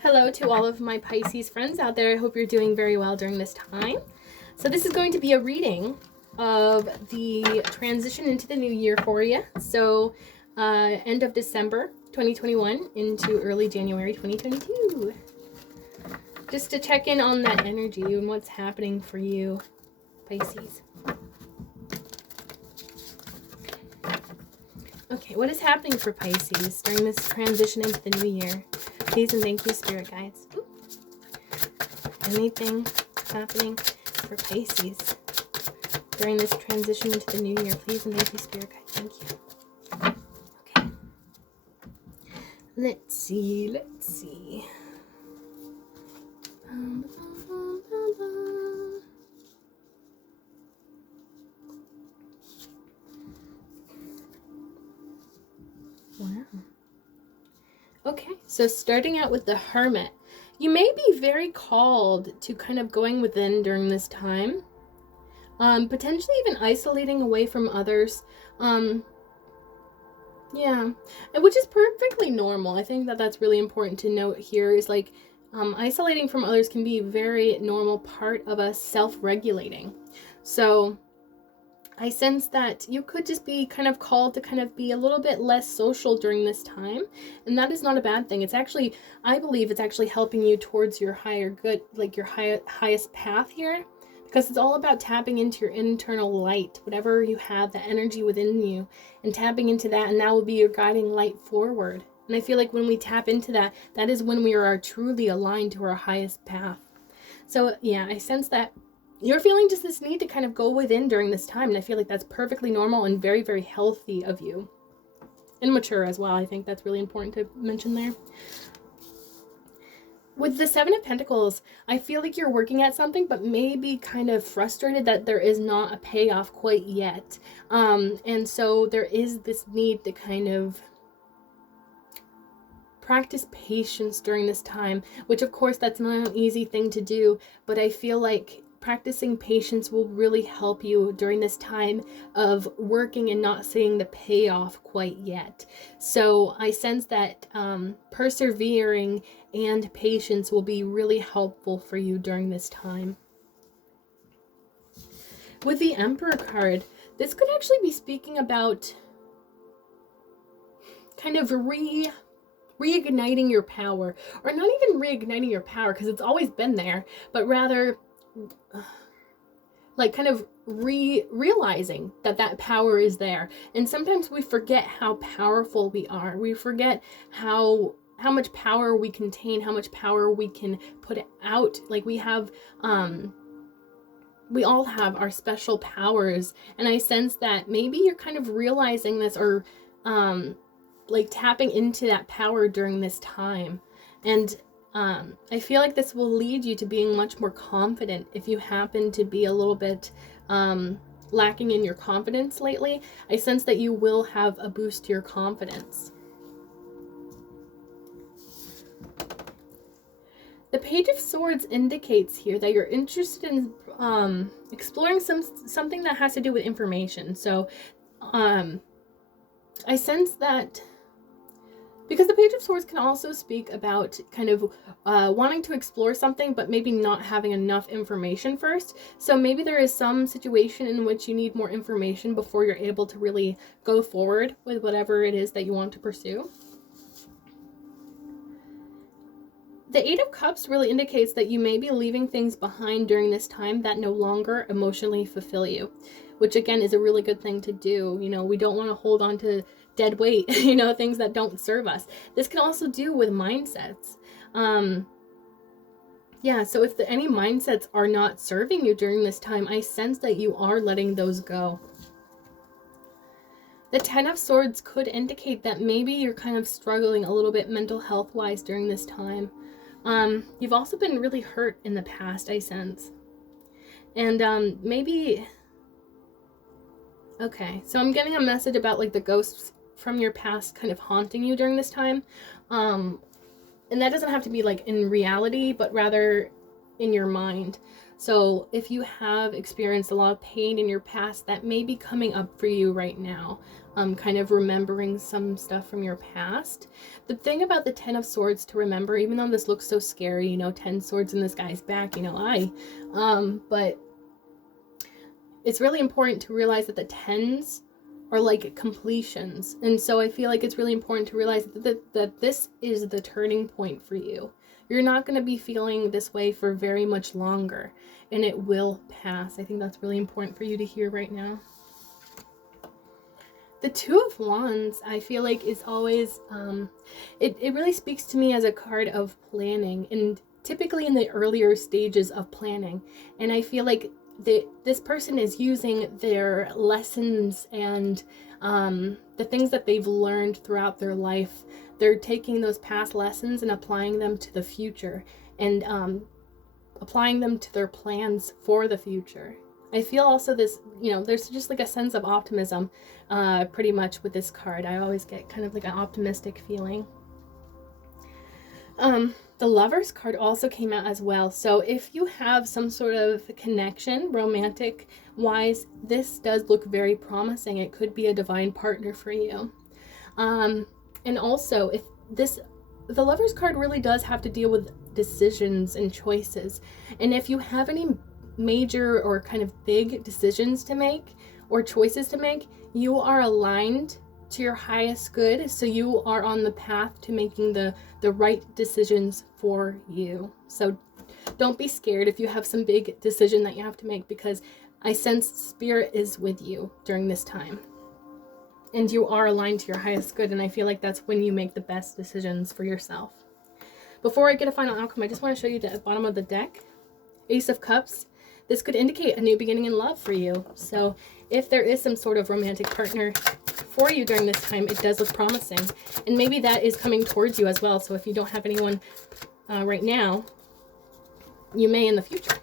Hello to all of my Pisces friends out there. I hope you're doing very well during this time. So this is going to be a reading of the transition into the new year for you. So end of December 2021 into early January 2022. Just to check in on that energy and what's happening for you, Pisces. Okay, what is happening for Pisces during this transition into the new year? Please and thank you, Spirit Guides. Ooh. Anything happening for Pisces during this transition into the new year? Please and thank you, Spirit Guides. Thank you. Okay. Let's see. Wow. Okay, so starting out with the Hermit, you may be very called to kind of going within during this time, potentially even isolating away from others, yeah, which is perfectly normal. I think that that's really important to note here is like isolating from others can be a very normal part of us self-regulating. So I sense that you could just be kind of called to kind of be a little bit less social during this time. And that is not a bad thing. It's actually, I believe it's actually helping you towards your higher good, like your highest path here. Because it's all about tapping into your internal light, whatever you have, the energy within you, and tapping into that, and that will be your guiding light forward. And I feel like when we tap into that, that is when we are truly aligned to our highest path. So yeah, I sense that you're feeling just this need to kind of go within during this time. And I feel like that's perfectly normal and very, very healthy of you. And mature as well. I think that's really important to mention there. With the Seven of Pentacles, I feel like you're working at something, but maybe kind of frustrated that there is not a payoff quite yet. And so there is this need to kind of practice patience during this time, which of course that's not an easy thing to do, but I feel like practicing patience will really help you during this time of working and not seeing the payoff quite yet. So I sense that persevering and patience will be really helpful for you during this time. With the Emperor card, this could actually be speaking about kind of reigniting your power, or not even reigniting your power because it's always been there, but rather like kind of realizing that power is there. And sometimes we forget how powerful we are. We forget how much power we contain, how much power we can put out. Like we have we all have our special powers, and I sense that maybe you're kind of realizing this, or like tapping into that power during this time. And I feel like this will lead you to being much more confident if you happen to be a little bit lacking in your confidence lately. I sense that you will have a boost to your confidence. The Page of Swords indicates here that you're interested in exploring something that has to do with information. So I sense that because the Page of Swords can also speak about kind of wanting to explore something, but maybe not having enough information first. So maybe there is some situation in which you need more information before you're able to really go forward with whatever it is that you want to pursue. The Eight of Cups really indicates that you may be leaving things behind during this time that no longer emotionally fulfill you, which again is a really good thing to do. You know, we don't want to hold on to dead weight, you know, things that don't serve us. This can also do with mindsets. Yeah, so if any mindsets are not serving you during this time, I sense that you are letting those go. The Ten of Swords could indicate that maybe you're kind of struggling a little bit mental health wise during this time. You've also been really hurt in the past, I sense. And maybe, okay, so I'm getting a message about like the ghosts from your past kind of haunting you during this time. And that doesn't have to be like in reality, but rather in your mind. So if you have experienced a lot of pain in your past, that may be coming up for you right now. Kind of remembering some stuff from your past. The thing about the 10 of Swords to remember, even though this looks so scary, 10 swords in this guy's back, but it's really important to realize that the 10s are like completions. And so I feel like it's really important to realize that this is the turning point for you. You're not going to be feeling this way for very much longer, and it will pass. I think that's really important for you to hear right now. The Two of Wands, I feel like, is always, it really speaks to me as a card of planning, and typically in the earlier stages of planning. And I feel like this person is using their lessons and the things that they've learned throughout their life. They're taking those past lessons and applying them to the future, and applying them to their plans for the future. I feel also this, there's just like a sense of optimism pretty much with this card. I always get kind of like an optimistic feeling. The Lovers card also came out as well. So if you have some sort of connection, romantic wise, this does look very promising. It could be a divine partner for you. And also, the Lovers card really does have to deal with decisions and choices. And if you have any major or kind of big decisions to make or choices to make, you are aligned to your highest good. So you are on the path to making the right decisions for you. So don't be scared if you have some big decision that you have to make, because I sense Spirit is with you during this time. And you are aligned to your highest good, and I feel like that's when you make the best decisions for yourself. Before I get a final outcome, I just want to show you the bottom of the deck. Ace of Cups. This could indicate a new beginning in love for you. So if there is some sort of romantic partner for you during this time, it does look promising. And maybe that is coming towards you as well. So if you don't have anyone right now, you may in the future.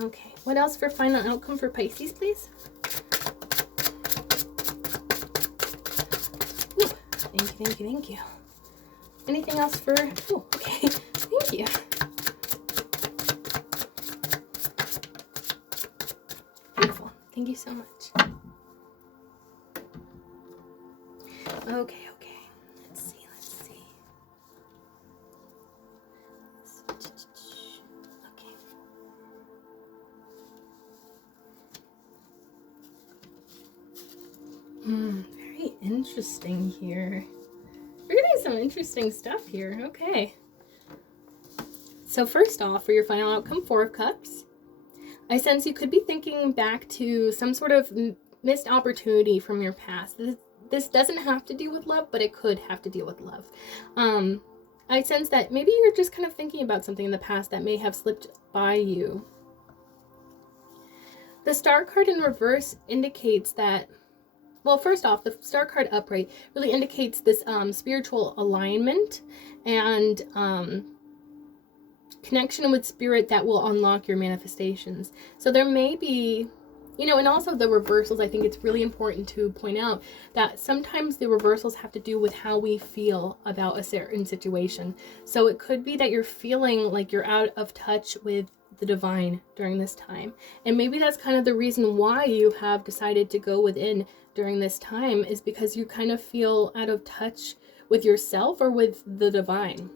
Okay, what else for final outcome for Pisces, please? Ooh, thank you, thank you. Anything else for, oh, okay, thank you. Beautiful, thank you so much. Okay, let's see. Okay. Very interesting here. We're getting some interesting stuff here. Okay. So first off, for your final outcome, Four of Cups. I sense you could be thinking back to some sort of missed opportunity from your past. This doesn't have to do with love, but it could have to deal with love. I sense that maybe you're just kind of thinking about something in the past that may have slipped by you. The Star card in reverse indicates that, well, first off, the Star card upright really indicates this spiritual alignment and connection with Spirit that will unlock your manifestations. So there may be, and also the reversals, I think it's really important to point out that sometimes the reversals have to do with how we feel about a certain situation. So it could be that you're feeling like you're out of touch with the divine during this time. And maybe that's kind of the reason why you have decided to go within during this time, is because you kind of feel out of touch with yourself or with the divine.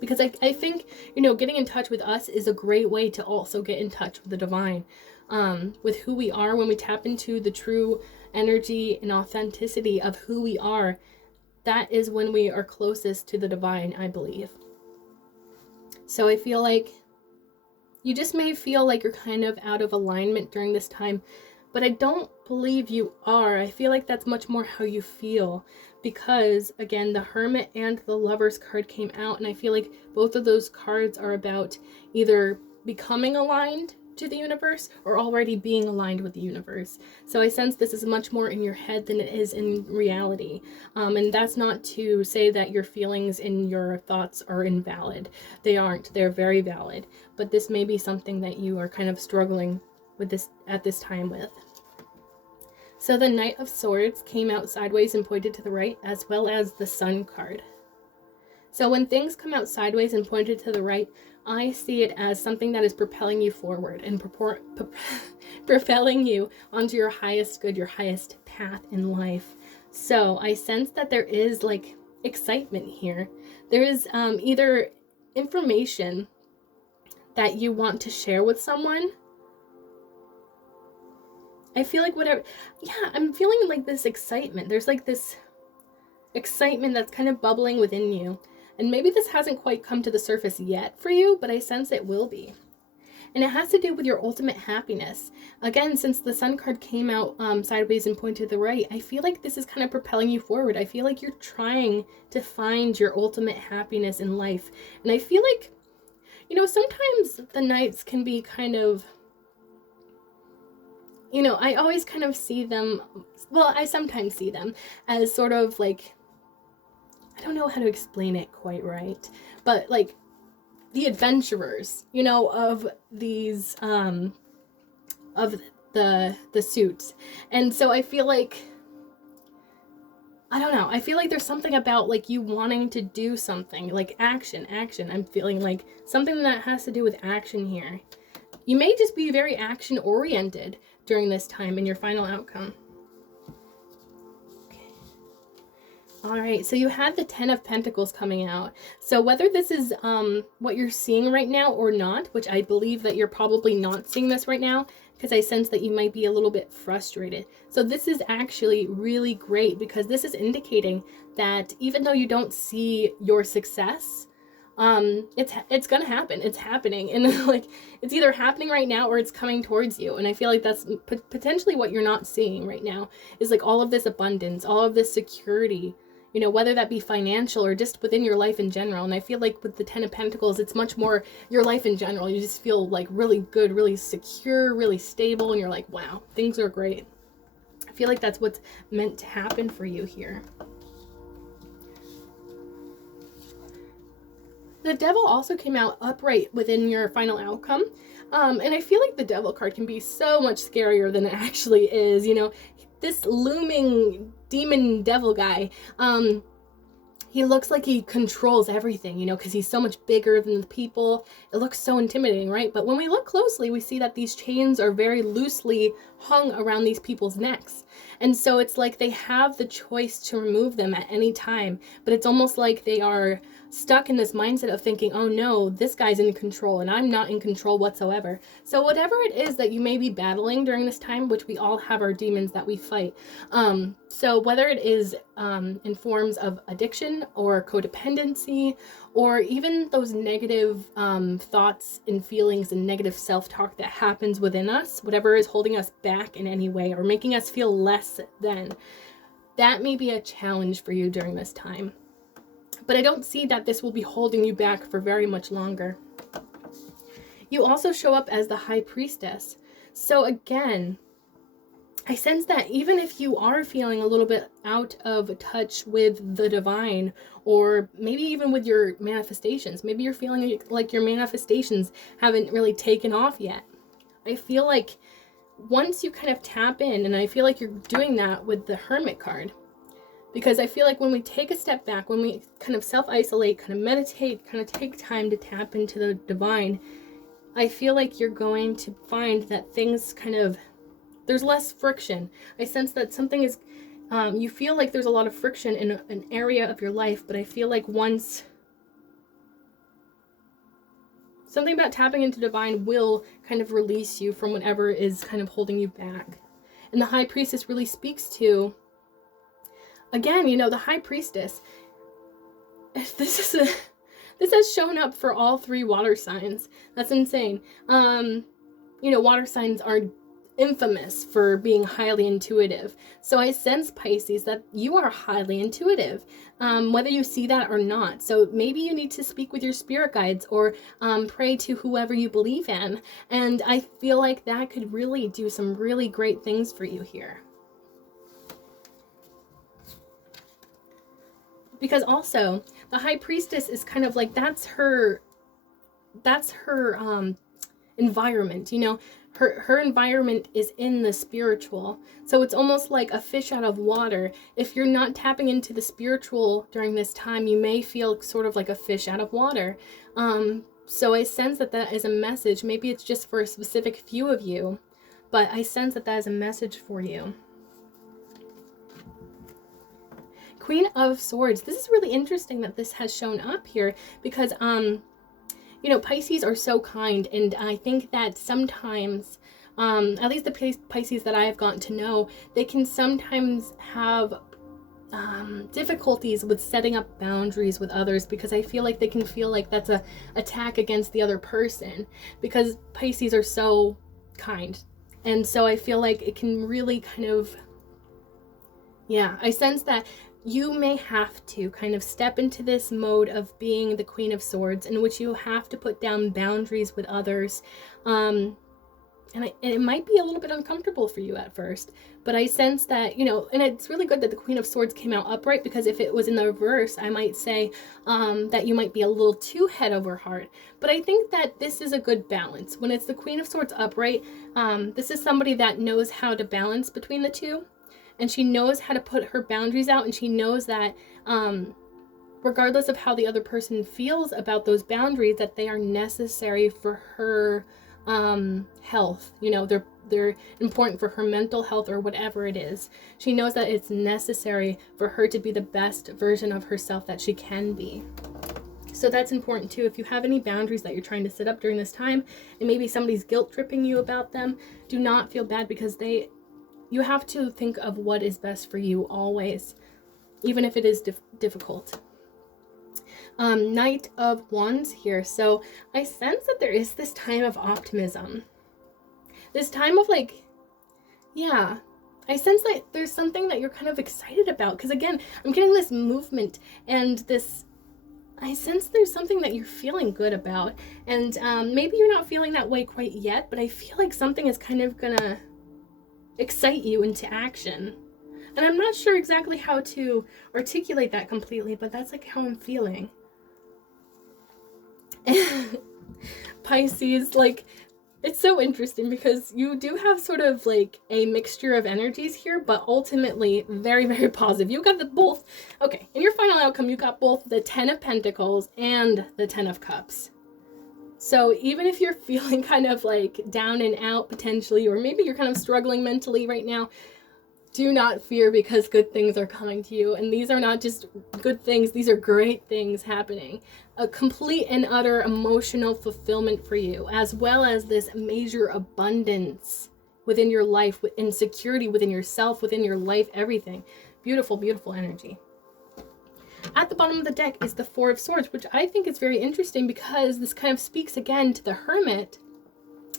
Because I think, getting in touch with us is a great way to also get in touch with the divine. With who we are, when we tap into the true energy and authenticity of who we are, that is when we are closest to the divine, I believe. So I feel like you just may feel like you're kind of out of alignment during this time, but I don't believe you are. I feel like that's much more how you feel, because again, the Hermit and the Lovers card came out, and I feel like both of those cards are about either becoming aligned to the universe or already being aligned with the universe. So I sense this is much more in your head than it is in reality. And that's not to say that your feelings and your thoughts are invalid. They aren't. They're very valid. But this may be something that you are kind of struggling with this at this time with. So the Knight of Swords came out sideways and pointed to the right, as well as the Sun card. So when things come out sideways and pointed to the right, I see it as something that is propelling you forward and propelling you onto your highest good, your highest path in life. So I sense that there is like excitement here. There is either information that you want to share with someone. I feel like whatever, yeah, I'm feeling like this excitement. There's like this excitement that's kind of bubbling within you. And maybe this hasn't quite come to the surface yet for you, but I sense it will be. And it has to do with your ultimate happiness. Again, since the Sun card came out sideways and pointed to the right, I feel like this is kind of propelling you forward. I feel like you're trying to find your ultimate happiness in life. And I feel like, you know, sometimes the nights can be kind of, you know, I always kind of see them, well, I sometimes see them as sort of like, I don't know how to explain it quite right, but like the adventurers, you know, of these, of the suits. And so I feel like, I don't know, I feel like there's something about like you wanting to do something, like action. I'm feeling like something that has to do with action here. You may just be very action oriented during this time in your final outcome. All right, so you had the 10 of Pentacles coming out. So whether this is what you're seeing right now or not, which I believe that you're probably not seeing this right now, because I sense that you might be a little bit frustrated. So this is actually really great, because this is indicating that even though you don't see your success, it's gonna happen. It's happening, and like it's either happening right now or it's coming towards you. And I feel like that's potentially what you're not seeing right now, is like all of this abundance, all of this security, you know, whether that be financial or just within your life in general. And I feel like with the 10 of Pentacles, it's much more your life in general. You just feel like really good, really secure, really stable, and you're like, wow, things are great. I feel like that's what's meant to happen for you here. The Devil also came out upright within your final outcome. And I feel like the Devil card can be so much scarier than it actually is. You know, this looming demon devil guy, he looks like he controls everything, you know, because he's so much bigger than the people. It looks so intimidating, right? But when we look closely, we see that these chains are very loosely hung around these people's necks. And so it's like they have the choice to remove them at any time, but it's almost like they are stuck in this mindset of thinking, oh no, this guy's in control and I'm not in control whatsoever. So whatever it is that you may be battling during this time, which we all have our demons that we fight. So whether it is in forms of addiction or codependency, or even those negative thoughts and feelings and negative self-talk that happens within us, whatever is holding us back in any way or making us feel less than, that may be a challenge for you during this time. But I don't see that this will be holding you back for very much longer. You also show up as the High Priestess. So again, I sense that even if you are feeling a little bit out of touch with the divine, or maybe even with your manifestations, maybe you're feeling like your manifestations haven't really taken off yet. I feel like once you kind of tap in, and I feel like you're doing that with the Hermit card, because I feel like when we take a step back, when we kind of self-isolate, kind of meditate, kind of take time to tap into the divine, I feel like you're going to find that things kind of, there's less friction. I sense that something is, you feel like there's a lot of friction in an area of your life, but I feel like once, something about tapping into divine will kind of release you from whatever is kind of holding you back. And the High Priestess really speaks to, again, you know, the High Priestess, this has shown up for all 3 water signs. That's insane. You know, water signs are infamous for being highly intuitive. So I sense, Pisces, that you are highly intuitive, whether you see that or not. So maybe you need to speak with your spirit guides or pray to whoever you believe in. And I feel like that could really do some really great things for you here. Because also, the High Priestess is kind of like, that's her environment, you know. her environment is in the spiritual. So it's almost like a fish out of water. If you're not tapping into the spiritual during this time, you may feel sort of like a fish out of water. So I sense that that is a message. Maybe it's just for a specific few of you, but I sense that that is a message for you. Queen of Swords. This is really interesting that this has shown up here because, you know, Pisces are so kind, and I think that sometimes, at least the Pisces that I have gotten to know, they can sometimes have difficulties with setting up boundaries with others, because I feel like they can feel like that's a attack against the other person, because Pisces are so kind. And so I feel like it can really kind of, yeah, I sense that you may have to kind of step into this mode of being the Queen of Swords, in which you have to put down boundaries with others. And it might be a little bit uncomfortable for you at first, but I sense that, you know, and it's really good that the Queen of Swords came out upright, because if it was in the reverse, I might say that you might be a little too head over heart. But I think that this is a good balance. When it's the Queen of Swords upright, this is somebody that knows how to balance between the two. And she knows how to put her boundaries out, and she knows that regardless of how the other person feels about those boundaries, that they are necessary for her health. You know, they're important for her mental health or whatever it is. She knows that it's necessary for her to be the best version of herself that she can be. So that's important too. If you have any boundaries that you're trying to set up during this time, and maybe somebody's guilt tripping you about them, do not feel bad, because you have to think of what is best for you always, even if it is difficult. Knight of Wands here. So I sense that there is this time of optimism. This time of like, yeah, I sense that there's something that you're kind of excited about. Because again, I'm getting this movement and this, I sense there's something that you're feeling good about. And maybe you're not feeling that way quite yet, but I feel like something is kind of gonna excite you into action. And I'm not sure exactly how to articulate that completely, but that's like how I'm feeling. Pisces, like, it's so interesting because you do have sort of like a mixture of energies here, but ultimately very, very positive. You got the both. Okay, in your final outcome, you got both the 10 of Pentacles and the 10 of Cups. So even if you're feeling kind of like down and out potentially, or maybe you're kind of struggling mentally right now, do not fear, because good things are coming to you. And these are not just good things, these are great things happening. A complete and utter emotional fulfillment for you, as well as this major abundance within your life, and security within yourself, within your life, everything. Beautiful, beautiful energy. At the bottom of the deck is the Four of Swords, which I think is very interesting, because this kind of speaks again to the Hermit.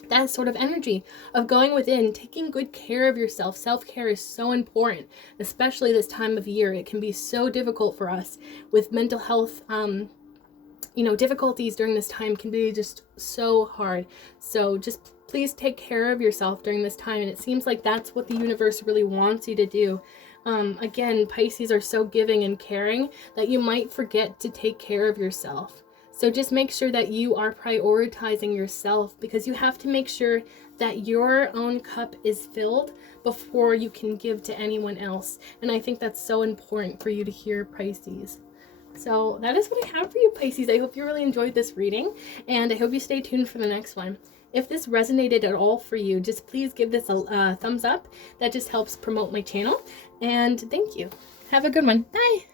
That sort of energy of going within, taking good care of yourself. Self-care is so important, especially this time of year. It can be so difficult for us with mental health. You know, difficulties during this time can be just so hard. So just please take care of yourself during this time. And it seems like that's what the universe really wants you to do. Again, Pisces are so giving and caring that you might forget to take care of yourself. So just make sure that you are prioritizing yourself, because you have to make sure that your own cup is filled before you can give to anyone else. And I think that's so important for you to hear, Pisces. So that is what I have for you, Pisces. I hope you really enjoyed this reading, and I hope you stay tuned for the next one. If this resonated at all for you, just please give this a thumbs up. That just helps promote my channel. And thank you. Have a good one. Bye.